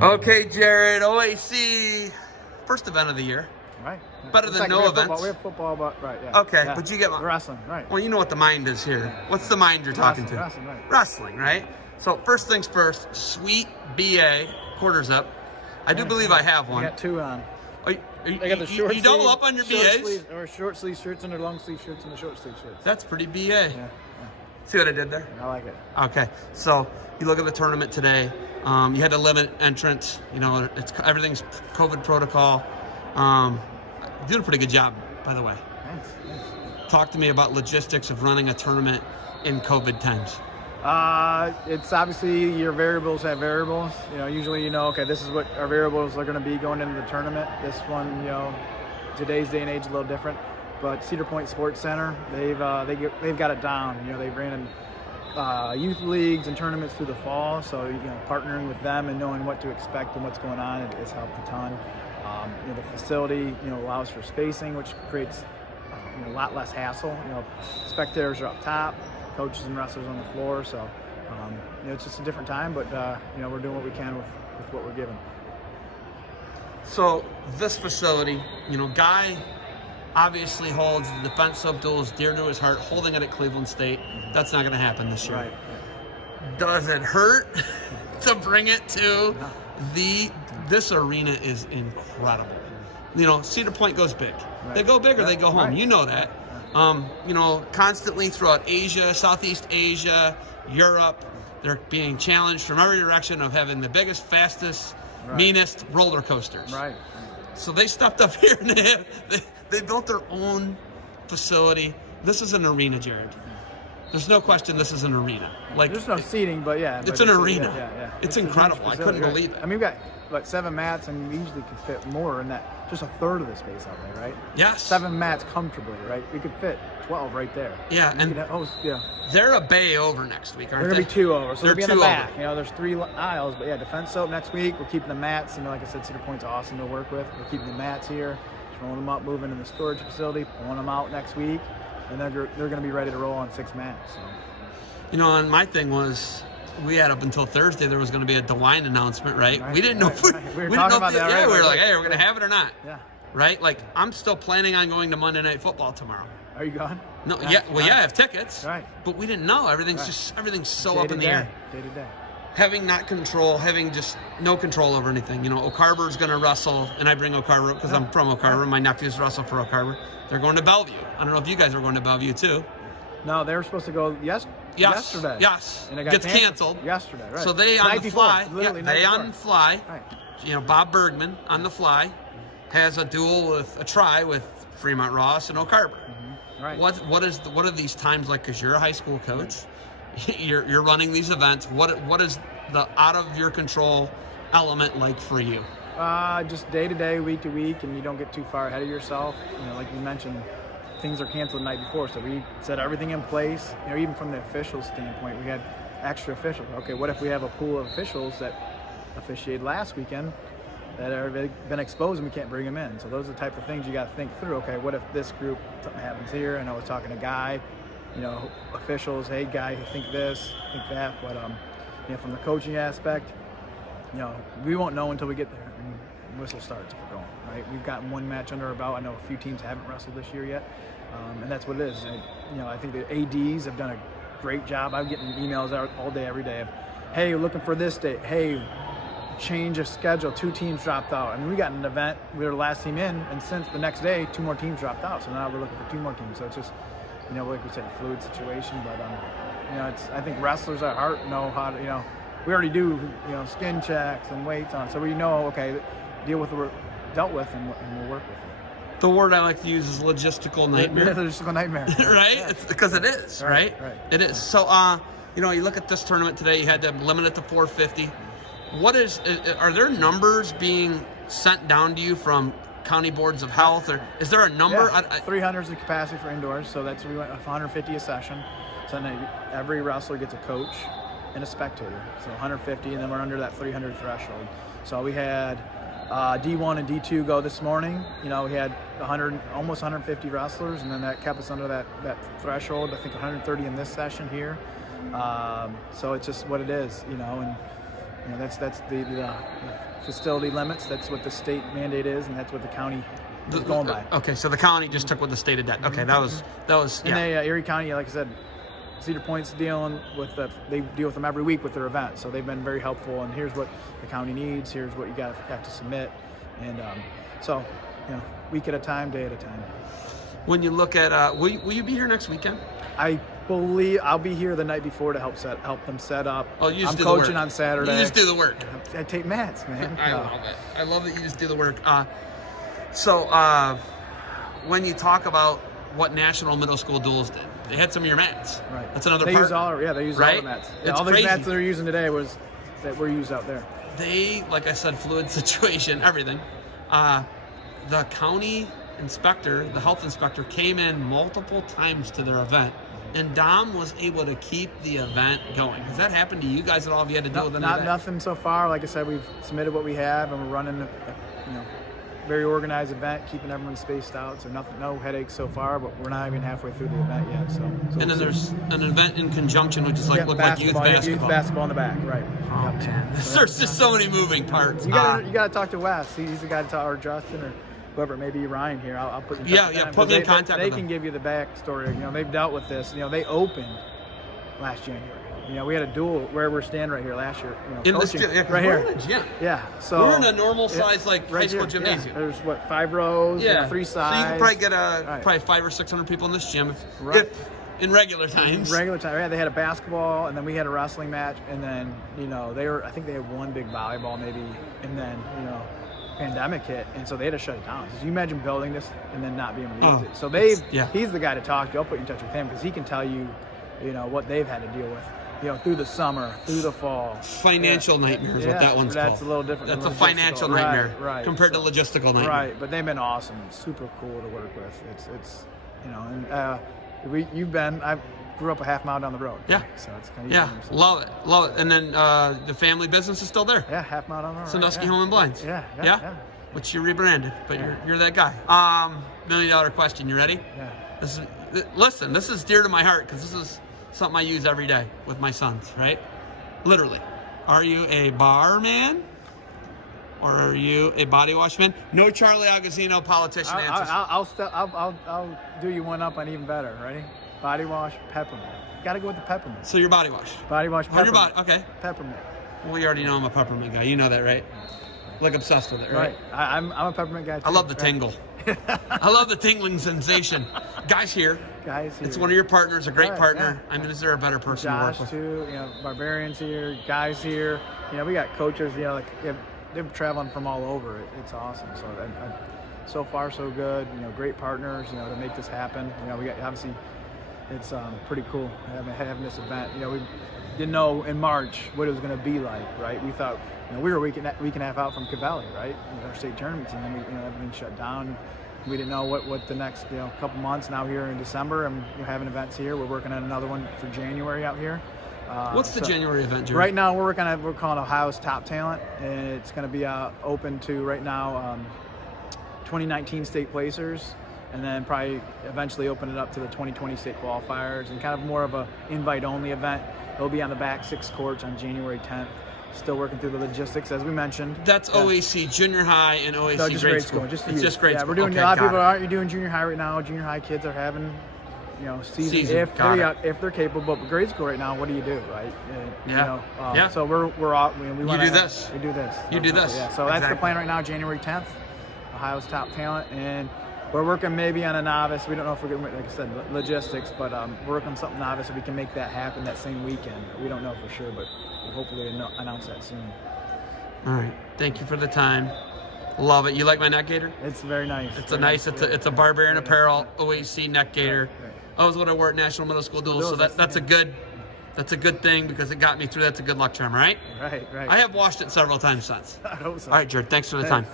Okay, Jared, OAC, first event of the year. Right. Better than no events. We have football, but right, yeah. Okay, yeah. but you get wrestling, right. Well, you know what the mind is here. Yeah. What's the mind you're talking to? Wrestling, right. Wrestling, right? So first things first, sweet BA, quarters up. I do believe I have one. I got two on. I got the short you double sleeve, up on your short BAs? sleeve, or short sleeve shirts and their long sleeve shirts and the short sleeve shirts. That's pretty BA. Yeah. See what I did there? I like it. Okay, so you look at the tournament today. You had to limit entrance. You know, everything's COVID protocol. You did a pretty good job, by the way. Thanks. Talk to me about logistics of running a tournament in COVID times. It's obviously your variables have variables. You know, usually okay, this is what our variables are going to be going into the tournament. This one, today's day and age is a little different. But Cedar Point Sports Center, they've got it down. You know, they've ran youth leagues and tournaments through the fall, so partnering with them and knowing what to expect and what's going on has helped a ton. The facility allows for spacing, which creates a lot less hassle. Spectators are up top, coaches and wrestlers on the floor, so it's just a different time, but we're doing what we can with what we're given. So this facility, Guy obviously holds the defense sub duels dear to his heart, holding it at Cleveland State. That's not going to happen this year. Right. Does it hurt to bring it to this arena is incredible. Cedar Point goes big. Right. They go big or they go home. Right. You know that. Constantly throughout Asia, Southeast Asia, Europe, they're being challenged from every direction of having the biggest, fastest, meanest roller coasters. Right. So they stepped up here and they built their own facility. This is an arena, Jared. There's no question this is an arena. Like, there's no seating, but it's an arena. Yeah. It's incredible. I couldn't believe it. I mean, we've got 7 mats, and we usually could fit more in that, just a third of the space out there, right? Yes. 7 mats comfortably, right? We could fit 12 right there. Yeah, and they're a bay over next week, aren't they? They're going to be 2 over, so they'll be in the back. Over. There's 3 aisles, but defense soap next week. We're keeping the mats. Like I said, Cedar Point's awesome to work with. We're keeping the mats here, throwing them up, moving in the storage facility, pulling them out next week, and they're going to be ready to roll on 6 mats. So. And my thing was, we had up until Thursday there was going to be a DeWine announcement, right? We didn't know. We were talking about that. Yeah, we were like, hey, we're going to have it or not. Yeah. Right? Like, I'm still planning on going to Monday Night Football tomorrow. Are you going? No. Yeah. Well, I have tickets. Right. But we didn't know. Everything's so up in the air. Day to day. Having just no control over anything. O'Carver's going to wrestle, and I bring O'Carver because I'm from O'Carver. My nephews wrestle for O'Carver. They're going to Bellevue. I don't know if you guys are going to Bellevue too. No, they were supposed to go yesterday. Yes. And it got gets canceled. Yesterday, right. So they on the fly. They on the fly. Right. Bob Bergman on the fly has a try with Fremont Ross and O'Carver. Mm-hmm. Right. What are these times like? Because you're a high school coach, you're running these events. What is the out of your control element like for you? Just day to day, week to week, and you don't get too far ahead of yourself. Like you mentioned, things are canceled the night before, so we set everything in place. Even from the official standpoint, we had extra officials. Okay, what if we have a pool of officials that officiated last weekend that have been exposed and we can't bring them in? So those are the type of things you got to think through. Okay, what if this group, something happens here? And I was talking to Guy, officials, hey, Guy, think this, think that. But from the coaching aspect, we won't know until we get there and whistle starts if we're going. Right? We've gotten 1 match under our belt. I know a few teams haven't wrestled this year yet, and that's what it is. I think the ADs have done a great job. I'm getting emails out all day, every day of, hey, we're looking for this date. Hey, change of schedule. 2 teams dropped out. I mean, we got an event. We were the last team in, and since the next day, 2 more teams dropped out. So now we're looking for 2 more teams. So it's just, like we said, a fluid situation. But I think wrestlers at heart know how to. We already do skin checks and weights on, so we know, okay, deal with what we're dealt with, and we'll work with it. The word I like to use is logistical nightmare. Logistical nightmare. Right? Yeah. It's because it is, right? Right. It is. So, you look at this tournament today, you had to limit it to 450. Are there numbers being sent down to you from county boards of health, or is there a number? Yeah, 300 is the capacity for indoors, so we went 150 a session. So then every wrestler gets a coach and a spectator, so 150, and then we're under that 300 threshold. So we had D1 and D2 go this morning. We had almost 150 wrestlers, and then that kept us under that threshold. I think 130 in this session here. So it's just what it is, and that's the facility limits. That's what the state mandate is, and that's what the county is going by. Okay, so the county just took what the state had done. Okay, that was And Erie County, like I said, Cedar Point's dealing with they deal with them every week with their event, so they've been very helpful. And here's what the county needs. Here's what you have to submit, and so week at a time, day at a time. When you look at, will you be here next weekend? I believe I'll be here the night before to help them set up. Oh, you just I'm do the work. coaching on Saturday. You just do the work. I take mats, man. I love it. I love that you just do the work. So when you talk about what National Middle School Duels did, they had some of your mats. Right. That's another they part. Use all the right? mats. It's all crazy. the mats that they're using today that were used out there. They, like I said, fluid situation, everything. The county inspector, the health inspector, came in multiple times to their event, and Dom was able to keep the event going. Has that happened to you guys at all? Have you had to deal with any of that? Nothing so far. Like I said, we've submitted what we have, and we're running a very organized event, keeping everyone spaced out. So no headaches so far, but we're not even halfway through the event yet. So and then there's an event in conjunction, which is like youth basketball. Youth basketball in the back, right? Oh man, there's just so many moving parts. You gotta talk to Wes. He's the guy to talk, or Justin, or whoever, maybe Ryan here. I'll put you in touch with them, put me in contact They with them. can give you the backstory. They've dealt with this. They opened last January. We had a duel where we're standing right here last year. In this gym, right here. In a gym. Yeah. So we're in a normal size high school gymnasium. Yeah. There's 5 rows, 3 sides. So you can probably get probably 500 or 600 people in this gym if in regular times. Regular time. Yeah, they had a basketball, and then we had a wrestling match, and then I think they had one big volleyball maybe, and then pandemic hit, and so they had to shut it down. So you imagine building this and then not being able to use it. So he's the guy to talk to. I'll put you in touch with him because he can tell you, what they've had to deal with. Through the summer, through the fall. Financial nightmare is what that one's called. That's a little different. That's a financial nightmare compared to logistical nightmare. Right, but they've been awesome, super cool to work with. It's and I grew up a half mile down the road. Yeah. So it's kind of love it. And then the family business is still there. Yeah, half mile down the road. Sandusky Home and Blinds. Yeah. Which you rebranded, but you're that guy. $1 million question. You ready? Yeah. This is dear to my heart because this is something I use every day with my sons, right? Literally. Are you a bar man or are you a body wash man? No Charlie Agozzino politician answers. I'll do you one up on even better. Ready? Body wash, peppermint. Got to go with the peppermint. So you're body wash. Body wash, peppermint. On your body, okay. Peppermint. Well, we already know I'm a peppermint guy. You know that, right? Like obsessed with it, right? I'm a peppermint guy too. I love the tingle. I love the tingling sensation. Guys here. It's one of your partners, a great partner. Yeah. I mean, is there a better person to work with? Josh too. Barbarians here. Guys here. We got coaches. They're traveling from all over. It's awesome. So so far so good. Great partners. To make this happen. We got obviously. It's pretty cool having this event. We didn't know in March what it was going to be like, right? We thought we were a week and a half out from Cavalli, right? Our state tournaments, and then everything shut down. We didn't know what the next couple months. Now here in December, and having events here. We're working on another one for January out here. What's the January event, Jerry? Right now we're calling Ohio's Top Talent, and it's going to be open to right now 2019 state placers. And then probably eventually open it up to the 2020 state qualifiers and kind of more of a invite-only event. It'll be on the back 6 courts on January 10th. Still working through the logistics, as we mentioned. That's OAC junior high and OAC grade school. Just grade school. We're doing a lot of people aren't doing junior high right now. Junior high kids are having, season if they're capable. But grade school right now, what do you do, right? So we're out. We do this. We do this. You do this. Yeah. So that's the plan right now. January 10th, Ohio's Top Talent, and we're working maybe on a novice. We don't know if we're going to, like I said, logistics, but we're working on something novice if we can make that happen that same weekend. We don't know for sure, but we'll hopefully announce that soon. All right. Thank you for the time. Love it. You like my neck gaiter? It's very nice. It's a Barbarian Apparel OAC neck gaiter. Right. I was what I wore at National Middle School Duels, so that's a good thing because it got me through. That's a good luck charm, right? Right. I have washed it several times since. I hope so. All right, Jared. Thanks for the time.